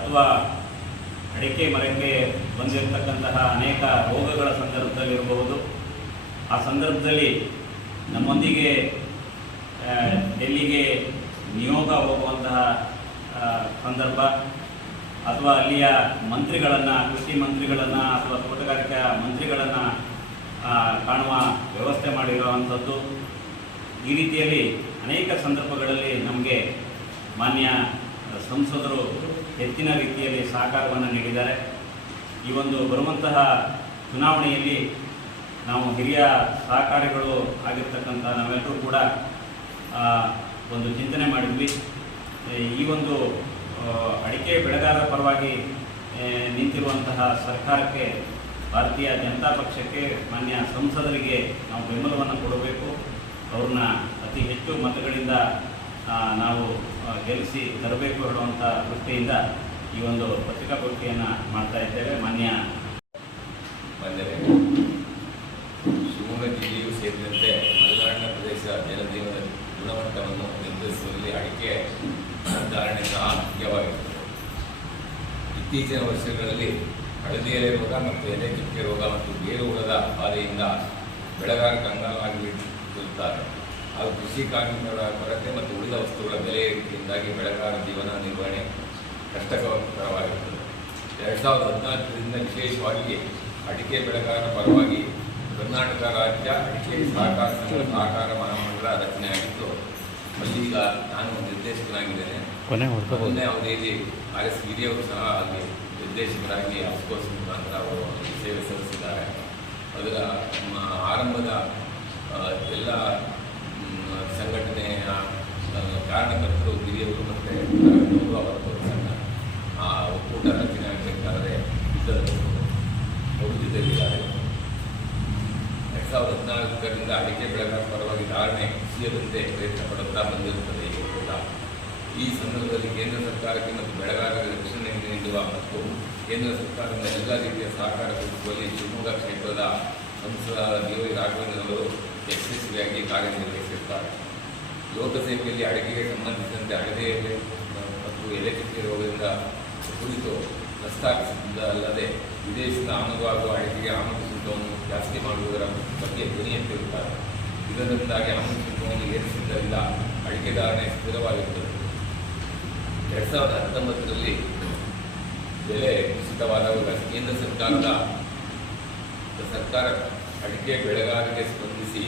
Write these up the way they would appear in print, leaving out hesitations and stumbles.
ಅಥವಾ ಅಡಿಕೆ ಮರಕ್ಕೆ ಬಂದಿರತಕ್ಕಂತಹ ಅನೇಕ ರೋಗಗಳ ಸಂದರ್ಭದಲ್ಲಿರಬಹುದು. ಆ ಸಂದರ್ಭದಲ್ಲಿ ನಮ್ಮೊಂದಿಗೆ ಡೆಲ್ಲಿಗೆ ನಿಯೋಗ ಹೋಗುವಂತಹ ಸಂದರ್ಭ ಅಥವಾ ಅಲ್ಲಿಯ ಮಂತ್ರಿಗಳನ್ನು, ಕೃಷಿ ಮಂತ್ರಿಗಳನ್ನು ಅಥವಾ ತೋಟಗಾರಿಕಾ ಮಂತ್ರಿಗಳನ್ನು ಕಾಣುವ ವ್ಯವಸ್ಥೆ ಮಾಡಿರುವಂಥದ್ದು. ಈ ರೀತಿಯಲ್ಲಿ ಅನೇಕ ಸಂದರ್ಭಗಳಲ್ಲಿ ನಮಗೆ ಮಾನ್ಯ ಸಂಸದರು ಹೆಚ್ಚಿನ ರೀತಿಯಲ್ಲಿ ಸಹಕಾರವನ್ನು ನೀಡಿದ್ದಾರೆ. ಈ ಒಂದು ಬರುವಂತಹ ಚುನಾವಣೆಯಲ್ಲಿ ನಾವು ಹಿರಿಯ ಸಹಕಾರಿಗಳು ಆಗಿರ್ತಕ್ಕಂಥ ನಾವೆಲ್ಲರೂ ಕೂಡ ಒಂದು ಚಿಂತನೆ ಮಾಡಿದ್ವಿ. ಈ ಒಂದು ಅಡಿಕೆ ಬೆಳೆಗಾರರ ಪರವಾಗಿ ನಿಂತಿರುವಂತಹ ಸರ್ಕಾರಕ್ಕೆ, ಭಾರತೀಯ ಜನತಾ ಪಕ್ಷಕ್ಕೆ, ಮಾನ್ಯ ಸಂಸದರಿಗೆ ನಾವು ಬೆಂಬಲವನ್ನು ಕೊಡಬೇಕು. ಅವ್ರನ್ನ ಅತಿ ಹೆಚ್ಚು ಮತಗಳಿಂದ ನಾವು ಗೆಲ್ಲಿಸಿ ತರಬೇಕು ಹೇಳುವಂಥ ದೃಷ್ಟಿಯಿಂದ ಈ ಒಂದು ಪತ್ರಿಕಾಗೋಷ್ಠಿಯನ್ನು ಮಾಡ್ತಾ ಇದ್ದೇವೆ. ಮಾನ್ಯ ಶಿವಮೊಗ್ಗ ಜಿಲ್ಲೆಯೂ ಸೇರಿದಂತೆ ಮಲೆನಾಡಿನ ಪ್ರದೇಶ ಜನಜೀವನ ಗುಣಮಟ್ಟವನ್ನು ನಿರ್ಧರಿಸುವಲ್ಲಿ ಅಡಿಕೆ ಧಾರಣೆ ಸಹ ಮುಖ್ಯವಾಗಿರುತ್ತದೆ. ಇತ್ತೀಚಿನ ವರ್ಷಗಳಲ್ಲಿ ಹಳದಿ ಎಲೆ ರೋಗ ಮತ್ತು ಎಲೆ ಚುಕ್ಕೆ ರೋಗ ಮತ್ತು ಬೇರು ಹುಳದ ಬಾಧೆಯಿಂದ ಬೆಳೆಗಾರ ಕಂಗಾಲಾಗಿರುತ್ತಾರೆ. ಹಾಗೂ ಕೃಷಿ ಕಾರ್ಮಿಕರ ಕೊರತೆ ಮತ್ತು ಉಳಿದ ವಸ್ತುಗಳ ಬೆಲೆ ಏರಿಕೆಯಿಂದಾಗಿ ಬೆಳೆಗಾರ ಜೀವನ ನಿರ್ವಹಣೆ ಕಷ್ಟಕರವಾಗಿರುತ್ತದೆ. 2014ರಿಂದ ವಿಶೇಷವಾಗಿ ಅಡಿಕೆ ಬೆಳೆಗಾರರ ಪರವಾಗಿ ಕರ್ನಾಟಕ ರಾಜ್ಯ ಅಡಿಕೆ ಸಹಕಾರ ಸಂಘ ಸಹಕಾರ ಮಹಾಮಂಡಳ ರಚನೆಯಾಗಿದ್ದು, ಈಗ ನಾನು ನಿರ್ದೇಶಕನಾಗಿದ್ದೇನೆ. ಮೊದಲನೇ ಅವಧಿಯಲ್ಲಿ RS ಗಿರಿಯವರು ಸಹ ಅಲ್ಲಿ ನಿರ್ದೇಶಕರಾಗಿ ಅಫ್ಕೋರ್ಸ್ ಮುಖಾಂತರ ಅವರು ಸೇವೆ ಸಲ್ಲಿಸಿದ್ದಾರೆ. ಅದರ ಆರಂಭದ ಎಲ್ಲ ಸಂಘಟನೆಯ ಕಾರಣಕರ್ತರು ಗಿರಿಯವರು ಮತ್ತು ಅವರ ಸಂಘ ಒಕ್ಕೂಟ ರಚನೆ ಆಗಬೇಕಾದರೆ ಅವರು ಜೊತೆಗಿದ್ದಾರೆ. 2014ರಿಂದ ಅಡಿಕೆ ಬೆಳೆಗಾರರ ಪರವಾಗಿ ಧಾರಣೆ ಕೃಷಿಯದಂತೆ ಪ್ರಯತ್ನ ಪಡುತ್ತಾ ಬಂದಿರುತ್ತದೆ. ಈ ಸಂದರ್ಭದಲ್ಲಿ ಕೇಂದ್ರ ಸರ್ಕಾರಕ್ಕೆ ಮತ್ತು ಬೆಳೆಗಾರರಿಗೆ ರಕ್ಷಣೆ ನೀಡುವ ಮತ್ತು ಕೇಂದ್ರ ಸರ್ಕಾರದಿಂದ ಎಲ್ಲ ರೀತಿಯ ಸಹಕಾರ ಕೊಡಿಸುವಲ್ಲಿ ಶಿವಮೊಗ್ಗ ಕ್ಷೇತ್ರದ ಸಂಸದರಾದ BY ರಾಘವೇಂದ್ರವರು ಯಶಸ್ವಿಯಾಗಿ ಕಾರ್ಯನಿರ್ವಹಿಸಿರುತ್ತಾರೆ. ಲೋಕಸಭೆಯಲ್ಲಿ ಅಡಿಕೆಗೆ ಸಂಬಂಧಿಸಿದಂತೆ ಹಳದಿ ಎಲೆ ಮತ್ತು ಎಲೆ ಚುಕ್ಕೆ ರೋಗದಿಂದ ಕುರಿತು ಪ್ರಸ್ತಾಪಿಸಿದ್ದಲ್ಲದೆ ವಿದೇಶದ ಆಮದುವಾಗುವ ಅಡಿಕೆಗೆ ಆಮದು ಶುಲ್ಕವನ್ನು ಜಾಸ್ತಿ ಮಾಡುವುದರ ಬಗ್ಗೆ ಧ್ವನಿ ಎತ್ತಿರುತ್ತಾರೆ. ಇದರಿಂದಾಗಿ ಆಮದು ಶುಲ್ಕವನ್ನು ಏರಿಸಿದ್ದರಿಂದ ಅಡಿಕೆ ಧಾರಣೆ ಸ್ಥಿರವಾಗಿರುತ್ತದೆ. 2019ರಲ್ಲಿ ಬೆಲೆ ಕುಸಿತವಾದಾಗ ಕೇಂದ್ರ ಸರ್ಕಾರ ಅಡಿಕೆ ಬೆಳೆಗಾರರಿಗೆ ಸ್ಪಂದಿಸಿ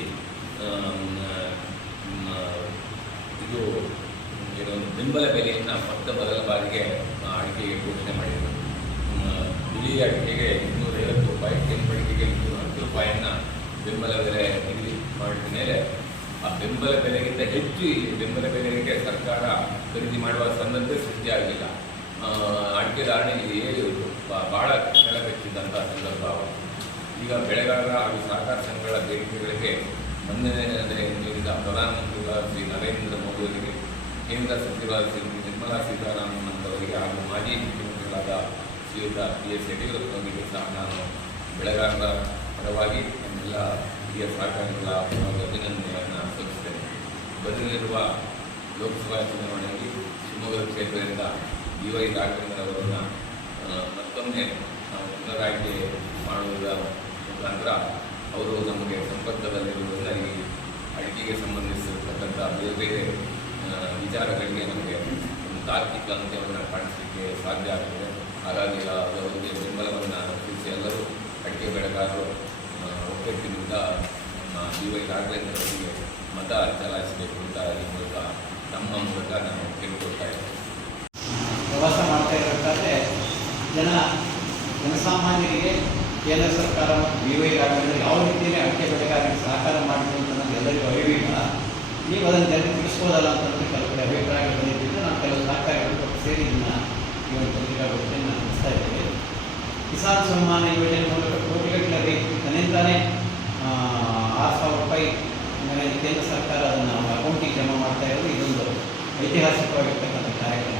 ಇದು ಏನೊಂದು ಬೆಂಬಲ ಬೆಲೆಯನ್ನು ಮೊದಲ ಬಾರಿಗೆ ಅಡಿಕೆಗೆ ಘೋಷಣೆ ಮಾಡಿದರು. ಬಿಳಿ ಅಡಿಕೆಗೆ 250 ರೂಪಾಯಿ, ಕೆಂಪು ಅಡಿಕೆಗೆ 210 ರೂಪಾಯಿಯನ್ನು ಬೆಂಬಲ ಬೆಲೆ ನಿಗದಿ ಮಾಡಿದ ಮೇಲೆ ಆ ಬೆಂಬಲ ಬೆಲೆಗಿಂತ ಹೆಚ್ಚು ಈ ಬೆಂಬಲ ಬೆಲೆಗೆ ಸರ್ಕಾರ ಖರೀದಿ ಮಾಡುವ ಸಂದರ್ಭ ಸೃಷ್ಟಿಯಾಗಲಿಲ್ಲ. ಅಡಿಕೆ ಧಾರಣೆ ಏರಿ ಭಾಳ ಕೆಳಗೆಚ್ಚಿದ್ದಂಥ ಸಂದರ್ಭ. ಈಗ ಬೆಳೆಗಾರರ ಹಾಗೂ ಸಹಕಾರ ಸಂಘಗಳ ಬೇಡಿಕೆಗಳಿಗೆ ಮನ್ನಣೆ ನೀಡಿದ ಪ್ರಧಾನಮಂತ್ರಿಗಳಾದ ಶ್ರೀ ನರೇಂದ್ರ ಮೋದಿ ಅವರಿಗೆ, ಕೇಂದ್ರ ಸಚಿವರಾದ ಶ್ರೀ ನಿರ್ಮಲಾ ಸೀತಾರಾಮನ್ ಅವರಿಗೆ ಹಾಗೂ ಮಾಜಿ ಮುಖ್ಯಮಂತ್ರಿಗಳಾದ ಶ್ರೀಯುತ PS ಯಡಿಯೂರಪ್ಪ ಅವರಿಗೆ ಸಹ ನಾನು ಬೆಳೆಗಾರರ ಪರವಾಗಿ ನಮ್ಮೆಲ್ಲ ಹಿರಿಯ ಸಹಕಾರಿಗಳ ಅಭಿನಂದನೆಯನ್ನು ಸಲ್ಲಿಸುತ್ತೇನೆ. ಬರಲಿರುವ ಲೋಕಸಭಾ ಚುನಾವಣೆಯಲ್ಲಿ ಶಿವಮೊಗ್ಗ ಕ್ಷೇತ್ರದಿಂದ BY ರಾಘವೇಂದ್ರ ಅವರನ್ನು ಮತ್ತೊಮ್ಮೆ ಪುನರಾಯ್ಕೆ ಮಾಡುವುದರ ಮುಖಾಂತರ ಅವರು ನಮಗೆ ಸಂಪರ್ಕದಲ್ಲಿರುವುದರಿಂದ ಈ ಅಡಿಕೆಗೆ ಸಂಬಂಧಿಸಿರತಕ್ಕಂಥ ಬೇರೆ ಬೇರೆ ವಿಚಾರಗಳಿಗೆ ನಮಗೆ ಒಂದು ತಾರ್ಕಿಕ ಅಂತ್ಯವನ್ನು ಕಾಣಿಸಲಿಕ್ಕೆ ಸಾಧ್ಯ ಆಗ್ತದೆ. ಹಾಗಾಗಿ ಅವರಿಗೆ ಬೆಂಬಲವನ್ನು ತಿಳಿಸಿ ಎಲ್ಲರೂ ಅಡಿಕೆ ಬೆಳೆಗಾರರು ಒಗ್ಗಟ್ಟಿನಿಂದ ನಮ್ಮ BY ರಾಘವೇಂದ್ರ ಅವರಿಗೆ ಮತ ಚಲಾಯಿಸಬೇಕು ಅಂತ ಈ ಮೂಲಕ ನಮ್ಮ ಮೂಲಕ ನಾನು ಕೇಳಿಕೊಳ್ತಾ ಇದ್ದೇನೆ. ಪ್ರವಾಸ ಮಾಡ್ತಾ ಇರಬೇಕಾದ್ರೆ ಜನಸಾಮಾನ್ಯರಿಗೆ ಕೇಂದ್ರ ಸರ್ಕಾರ ಮತ್ತು BY ರಾಘವೇಂದ್ರ ಯಾವ ರೀತಿಯಲ್ಲಿ ಅಡಿಕೆ ಬೆಳೆಗಾರರಿಗೆ ಸಹಕಾರ ಮಾಡಿದೆ ಅಂತ ನಮ್ಗೆ ಎಲ್ಲರಿಗೂ ಅರಿವಿಲ್ಲ. ನೀವು ಅದನ್ನು ಜನರಿಗೆ ತಿಳಿಸ್ಬೋದಲ್ಲ ಅಂತ ಕೆಲವು ಕಡೆ ಅಭಿಪ್ರಾಯಗಳು ಬಂದಿದ್ದರಿಂದ ನಾವು ಕೆಲವು ಸಹಕಾರಿಗಳು ಸೇರಿ ಈ ಒಂದು ಪತ್ರಿಕಾಗೋಷ್ಠಿಯನ್ನು ನಡೆಸ್ತಾ ಇದ್ದೇವೆ. ಕಿಸಾನ್ ಸನ್ಮಾನ ಯೋಜನೆ ಮೂಲಕ ಕೋಟಿಗಟ್ಟಲೆ ರೈತರು ತನ್ನಿಂದಾನೇ 6,000 ರೂಪಾಯಿ ಮೇಲೆ ಕೇಂದ್ರ ಸರ್ಕಾರ ಅದನ್ನು ನಮ್ಮ ಅಕೌಂಟಿಗೆ ಜಮಾ ಮಾಡ್ತಾ ಇರೋದು ಇದೊಂದು ಐತಿಹಾಸಿಕವಾಗಿರ್ತಕ್ಕಂಥ ಕಾರ್ಯಕ್ರಮ.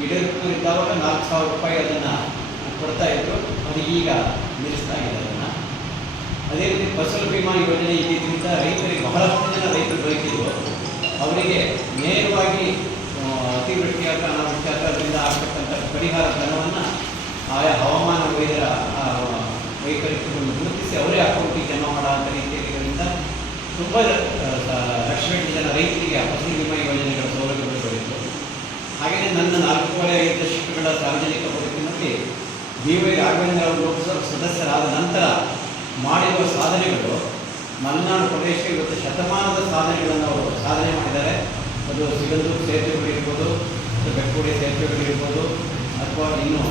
ಯಡಿಯೂರಪ್ಪ ಇದ್ದಾವಾಗ 4,000 ರೂಪಾಯಿ ಅದನ್ನು ಕೊಡ್ತಾ ಇದ್ರು, ಅದು ಈಗ ನಿಲ್ಲಿಸ್ತಾ ಇದೆ ಅದನ್ನು. ಅದೇ ರೀತಿ ಫಸಲು ಬಿಮಾ ಯೋಜನೆ ಇದ್ದಿದ್ದರಿಂದ ರೈತರಿಗೆ ಬಹಳಷ್ಟು ಜನ ರೈತರು ಬದುಕಿದ್ರು. ಅವರಿಗೆ ನೇರವಾಗಿ ಅತಿವೃಷ್ಟಿಯಾದ ಅನಾವೃಷ್ಟಿಯಾದ ಅದರಿಂದ ಆಗ್ತಕ್ಕಂಥ ಪರಿಹಾರ ಧನವನ್ನು ಆಯಾ ಹವಾಮಾನ ವೈದ್ಯರ ವೈಪರೀತ್ಯವನ್ನು ಗುರುತಿಸಿ ಅವರೇ ಅಕೌಂಟಿಗೆ ಜಮಾ ಮಾಡುವಂಥ ರೀತಿಯಿಂದ ತುಂಬ ಲಕ್ಷಗಟ್ಟಲೆ ಜನ ರೈತರಿಗೆ ಫಸಲ್ ವಿಮಾ ಯೋಜನೆಗಳ ಸೌಲಭ್ಯಗಳು ದೊರೆಯಿತು. ಹಾಗೆಯೇ ನನ್ನ 4.5 ದಶಕಗಳ ಸಾರ್ವಜನಿಕ ಬದುಕಿನಲ್ಲಿ BY ರಾಘವೇಂದ್ರ ಅವರು ಲೋಕಸಭಾ ಸದಸ್ಯರಾದ ನಂತರ ಮಾಡಿರುವ ಸಾಧನೆಗಳು ಮಲೆನಾಡು ಪ್ರದೇಶ ಇವತ್ತು ಶತಮಾನದ ಸಾಧನೆಗಳನ್ನು ಅವರು ಸಾಧನೆ ಮಾಡಿದ್ದಾರೆ. ಅದು ಸಿಗಂದೂರು ಸೇತುವೆಗಳಿರ್ಬೋದು, ಬೆಕ್ಕೋಡಿ ಸೇತುವೆಗಳಿರ್ಬೋದು, ಅಥವಾ ಇನ್ನು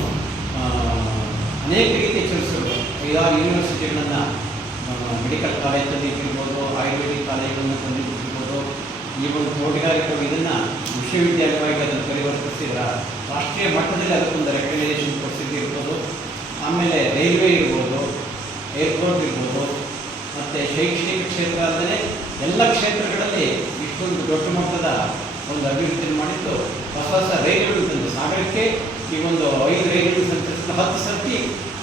ಅನೇಕ ರೀತಿಯ ಕೆಲಸಗಳು 5-6 ಯೂನಿವರ್ಸಿಟಿಗಳನ್ನು ಮೆಡಿಕಲ್ ಕಾಲೇಜಲ್ಲಿ ಇಟ್ಟಿರ್ಬೋದು, ಆಯುರ್ವೇದಿಕ್ ಕಾಲೇಜುಗಳನ್ನು ತಂದಿಟ್ಟಿರ್ಬೋದು. ಈ ಒಂದು ತೋಟಗಾರಿಕೆ ಇದನ್ನು ವಿಶ್ವವಿದ್ಯಾಲಯವಾಗಿ ಅದನ್ನು ಪರಿವರ್ತಿಸಿ ರಾಷ್ಟ್ರೀಯ ಮಟ್ಟದಲ್ಲಿ ಅದಕ್ಕೊಂದು ರೆಕಗ್ನೈಸೇಷನ್ ಕೊಡಿಸಿದ್ದಿರ್ಬೋದು. ಆಮೇಲೆ ರೈಲ್ವೆ ಇರ್ಬೋದು, ಏರ್ಪೋರ್ಟ್ ಇರ್ಬೋದು, ಮತ್ತು ಶೈಕ್ಷಣಿಕ ಕ್ಷೇತ್ರ ಅಲ್ಲದೆ ಎಲ್ಲ ಕ್ಷೇತ್ರಗಳಲ್ಲಿ ಇಷ್ಟೊಂದು ದೊಡ್ಡ ಮಟ್ಟದ ಒಂದು ಅಭಿವೃದ್ಧಿ ಮಾಡಿದ್ದು. ಹೊಸ ರೈಲುಗಳು ತಂದು ಸಾಗರಕ್ಕೆ ಈ ಒಂದು 5 ರೈಲುಗಳು ಸಂಚರಿಸಿದ 10 ಸರ್ತಿ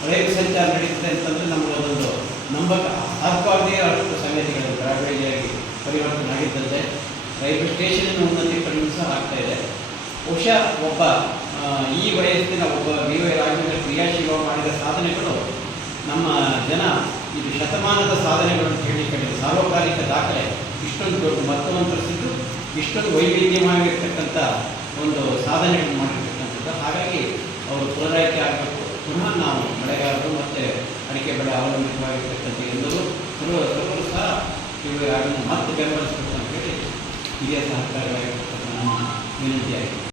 ರೈಲು ಸಂಚಾರ ನಡೀತದೆ ಅಂತಂದರೆ ನಮಗೆ ಅದೊಂದು ಸಾಧ್ಯವಾಗದೇ ಅಷ್ಟು ಸಂಗತಿಗಳು ಬೆಳವಣಿಗೆಯಾಗಿ ಪರಿವರ್ತನೆ ಆಗಿದ್ದಂತೆ ರೈಲ್ವೆ ಸ್ಟೇಷನ್ ಉನ್ನತೀಕರಣ ಸಹ ಆಗ್ತಾಯಿದೆ. ಬಹುಶಃ ಒಬ್ಬ ಈ ವಯಸ್ಸಿನ ಒಬ್ಬ BY ರಾಘವೇಂದ್ರ ಕ್ರಿಯಾಶೀಲ ಮಾಡಿದ ಸಾಧನೆಗಳು ನಮ್ಮ ಜನ ಇದು ಶತಮಾನದ ಸಾಧನೆಗಳನ್ನು ಹೇಳಿಕೊಂಡಿದೆ. ಸಾರ್ವಕಾಲಿಕ ದಾಖಲೆ ಇಷ್ಟೊಂದು ದೊಡ್ಡ ಮೊತ್ತವನ್ನು ತರಿಸಿದ್ದು, ಇಷ್ಟೊಂದು ವೈವಿಧ್ಯವಾಗಿರ್ತಕ್ಕಂಥ ಒಂದು ಸಾಧನೆಗಳನ್ನು ಮಾಡಿರ್ತಕ್ಕಂಥದ್ದು. ಹಾಗಾಗಿ ಅವರು ಪುನರಾಯ್ಕೆ ಆಗಬೇಕು. ಪುನಃ ನಾವು ಬೆಳೆಗಾರರು ಮತ್ತು ಅಡಿಕೆ ಬೆಳೆ ಅವಲಂಬಿತವಾಗಿರ್ತಕ್ಕಂಥ ಎಲ್ಲರೂ ಸರ್ವರು ಸಹ BY ರಾಘವೇಂದ್ರ ಮತ್ತೆ ಬೆಂಬಲಿಸಬೇಕು ಅಂತ ಹೇಳಿ ಹಿರಿಯ ಸಹಕಾರಿಯಾಗಿರ್ತಕ್ಕಂಥ ನಮ್ಮ ವಿನಂತಿಯಾಗಿದೆ.